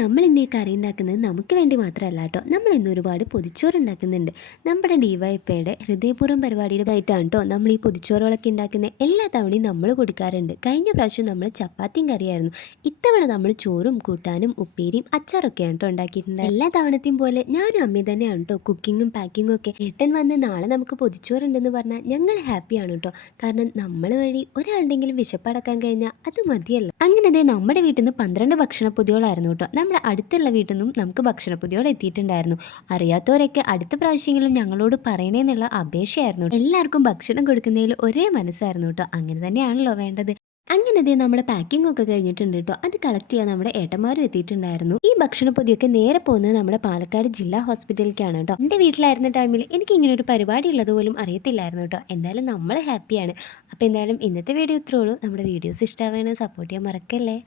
നമ്മൾ ഇന്ന് ഈ കറി ഉണ്ടാക്കുന്നത് നമുക്ക് വേണ്ടി മാത്രമല്ല കേട്ടോ. നമ്മൾ ഇന്ന് ഒരുപാട് പൊതിച്ചോറ് ഉണ്ടാക്കുന്നുണ്ട്. നമ്മുടെ ഡിവൈഎഫ്ഐയുടെ ഹൃദയപൂർവ്വം പരിപാടിയുടെതായിട്ടാണ് കേട്ടോ നമ്മൾ ഈ പൊതിച്ചോറുകളൊക്കെ ഉണ്ടാക്കുന്നത്. എല്ലാ തവണയും നമ്മൾ കൊടുക്കാറുണ്ട്. കഴിഞ്ഞ പ്രാവശ്യം നമ്മൾ ചപ്പാത്തിയും കറിയായിരുന്നു. ഇത്തവണ നമ്മൾ ചോറും കൂട്ടാനും ഉപ്പേരിയും അച്ചാറൊക്കെയാണ് കേട്ടോ ഉണ്ടാക്കിയിട്ടുണ്ട്. എല്ലാ തവണത്തെയും പോലെ ഞാനും അമ്മയും തന്നെയാണ് കേട്ടോ കുക്കിങ്ങും പാക്കിങ്ങും ഒക്കെ. ഏട്ടൻ വന്ന് നാളെ നമുക്ക് പൊതിച്ചോറുണ്ടെന്ന് പറഞ്ഞാൽ ഞങ്ങൾ ഹാപ്പിയാണ് കേട്ടോ. കാരണം നമ്മൾ വഴി ഒരാളുടെങ്കിലും വിശപ്പടക്കാൻ കഴിഞ്ഞാൽ അത് മതിയല്ലോ. അങ്ങനെ നമ്മുടെ വീട്ടിൽ നിന്ന് 12 ഭക്ഷണപ്പൊതികളായിരുന്നു കേട്ടോ. നമ്മുടെ അടുത്തുള്ള വീട്ടിൽ നിന്നും നമുക്ക് ഭക്ഷണപ്പൊതികൾ എത്തിയിട്ടുണ്ടായിരുന്നു. അറിയാത്തവരൊക്കെ അടുത്ത പ്രാവശ്യങ്ങളും ഞങ്ങളോട് പറയണേന്നുള്ള അപേക്ഷയായിരുന്നു. എല്ലാവർക്കും ഭക്ഷണം കൊടുക്കുന്നതിൽ ഒരേ മനസ്സായിരുന്നു കേട്ടോ. അങ്ങനെ തന്നെയാണല്ലോ വേണ്ടത്. അങ്ങനെ നമ്മുടെ പാക്കിംഗ് ഒക്കെ കഴിഞ്ഞിട്ടുണ്ട് കേട്ടോ. അത് കളക്ട് ചെയ്യാൻ നമ്മുടെ ഏട്ടന്മാരും എത്തിയിട്ടുണ്ടായിരുന്നു. ഈ ഭക്ഷണപ്പൊതിയൊക്കെ നേരെ പോകുന്നത് നമ്മുടെ പാലക്കാട് ജില്ലാ ഹോസ്പിറ്റലിലേക്കാണ് കേട്ടോ. എൻ്റെ വീട്ടിലായിരുന്ന ടൈമിൽ എനിക്ക് ഇങ്ങനെ ഒരു പരിപാടി ഉള്ളത് പോലും അറിയത്തില്ലായിരുന്നു കേട്ടോ. എന്തായാലും നമ്മൾ ഹാപ്പിയാണ്. അപ്പോൾ എന്തായാലും ഇന്നത്തെ വീഡിയോ ഇത്രേ ഉള്ളൂ. നമ്മുടെ വീഡിയോസ് ഇഷ്ടമാവുകയാണെങ്കിൽ സപ്പോർട്ട് ചെയ്യാൻ മറക്കല്ലേ.